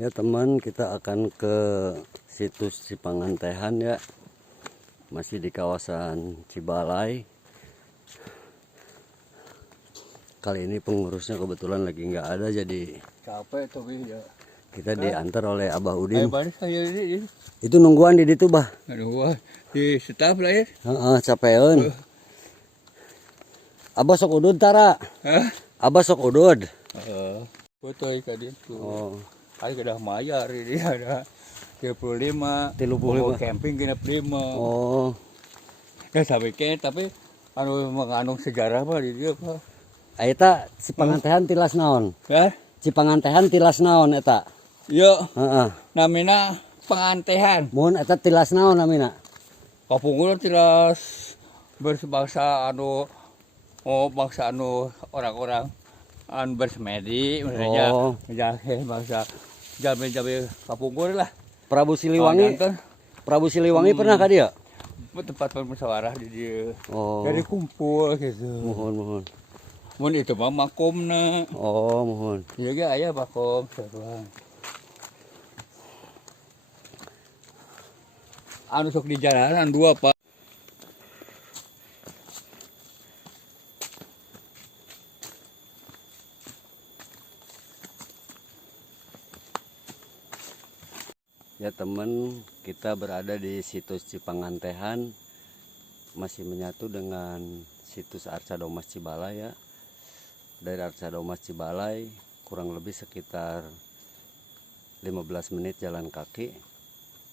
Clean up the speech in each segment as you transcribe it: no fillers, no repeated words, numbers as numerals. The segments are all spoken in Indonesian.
Ya teman, kita akan ke situs Cipangantehan ya. Masih di kawasan Cibalay. Kali ini pengurusnya kebetulan lagi nggak ada, jadi capek tuh ya. Kita diantar oleh Abah Udin. Ayo balik saya ini. Itu nungguan di ditu, Bah. Aduh, di staf lah ya. Heeh, capeun. Abah sok udud tara. Hah? Abah sok udud. Foto ikan itu. Oh. Ada kedah mayar ini ada 35. 35. Camping kena 5. Oh. Ya sampai tapi anu mengandung sejarah apa di dia apa? Eta Cipangantehan tilas naon? Ya? Cipangantehan tilas naon eta? Iya. Heeh. Namina pengantehan. Mun eta tilas naon namina? Papungul tilas berbangsa anu bangsa anu orang-orang anu bersemedi maksudnya menjaga bangsa jamin Papungul lah. Prabu Siliwangi. Prabu Siliwangi pernah ka dieu? Tempat bermusyawarah di dia. Oh. Jadi kumpul gitu. Mohon. Mun itu mah makomna. Oh, mohon. Iya ge aya makom saruang. Anu sok di jalanan dua, Pak. Ya teman, kita berada di situs Cipangantehan, masih menyatu dengan situs Arca-Domas Cibalay ya. Dari Arca-Domas Cibalay kurang lebih sekitar 15 menit jalan kaki,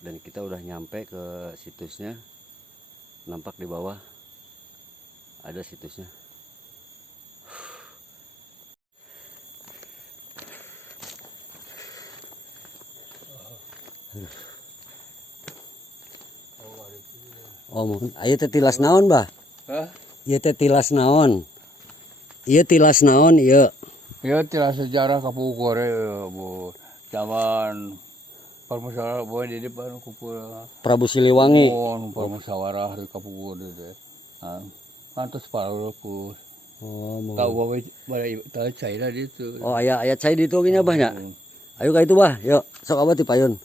dan kita udah nyampe ke situsnya. Nampak di bawah ada situsnya. Oh, mohon. Ayo teh tilas naon, Bah? Hah? Ieu teh tilas naon? Ieu tilas naon ieu? Ya tilas sejarah Kapungkur Bu. Zaman permusyawarah boy di depan kumpul. Prabu Siliwangi. Oh, permusyawarah di Kapungkur itu. Pantas paruku. Oh, mohon. Tahu bahwa tahu China itu. Oh, aya cai di ditu ge nya, Bah nya. Ayo ka itu, Bah. Yuk, sok abah ti payun.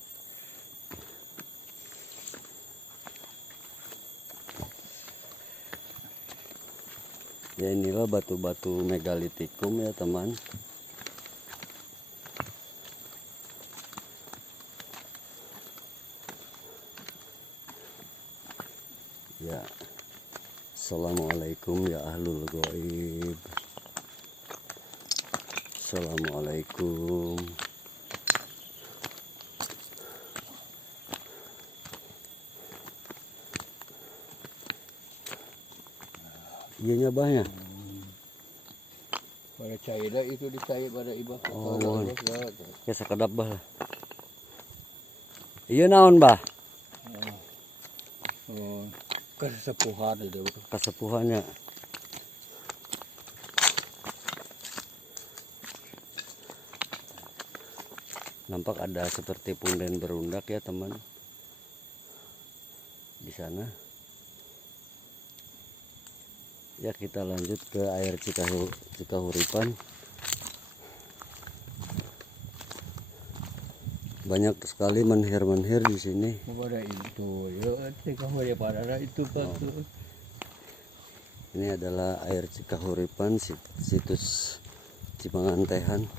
Ya inilah batu-batu megalitikum ya teman. Ya, assalamualaikum ya ahlul ghaib. Assalamualaikum. Iya nya Bahnya. Pada China itu dicai pada ibah. Oh, ya sakedap Bah. Iya naon Bah? Oh, kesepuhan itu. Kasepuhannya. Nampak ada seperti punden berundak ya teman. Di sana. Ya kita lanjut ke air Cikahuripan. Banyak sekali menhir-menhir di sini. Pada itu, ya Cikahuripan itu Pak. Ini adalah air Cikahuripan, situs Cipangantehan.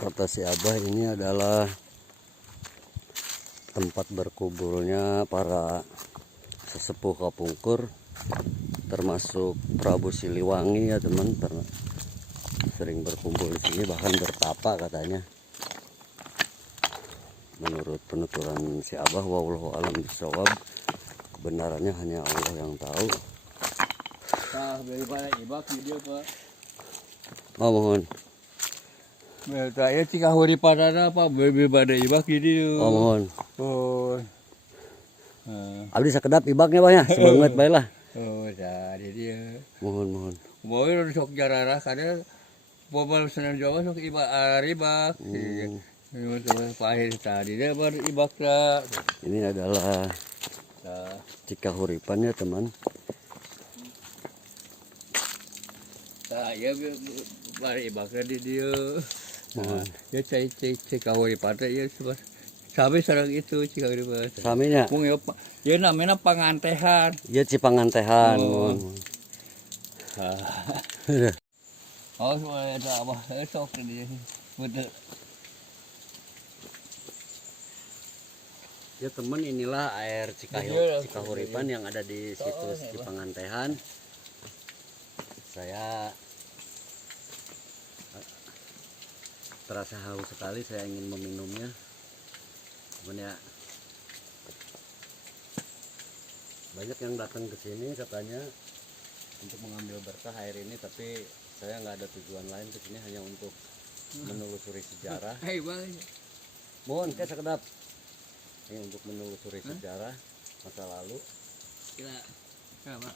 Kata si Abah, ini adalah tempat berkuburnya para sesepuh Kapungkur, termasuk Prabu Siliwangi ya teman. Sering berkumpul di sini, bahkan bertapa katanya. Menurut penuturan si Abah, wallahu a'lam bishawab. Kebenarannya hanya Allah yang tahu. Tah daripada ibak video Pak. Oh mohon. Eta ya cika huripanana apa daripada ibak video. Oh mohon. Oh. Abdi sakedap ibaknya Pak ya, sebanget bae lah. Oh, jadi dia. Mohon. Boy sok jararah kada bobal senang Jawa sok ibak aribak. Ini tuh pahit tadi dia beribak dah. Ini adalah cika huripan ya teman. Nah, ya beribak di dia. Ya cika huripan ya sebab sampai sarang itu cika huripan. Saminya. Mung ya namanya pangantehan. Ya cipangantehan. Oh. Mohon. Oh, soalnya ada apa? Sok dia. Betul. Ya teman, inilah air Cikahuripan yang ada di situs Cipangantehan. Saya terasa haus sekali, saya ingin meminumnya. Cuman ya banyak yang datang ke sini katanya untuk mengambil berkah air ini, tapi saya nggak ada tujuan lain ke sini, hanya untuk menelusuri sejarah. Mohon kayak sekedap. Ini untuk menelusuri sejarah masa lalu. Kenapa?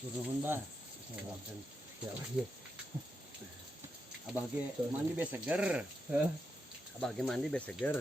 Turun bah. Abah ge mandi be seger. Abah ge mandi be seger.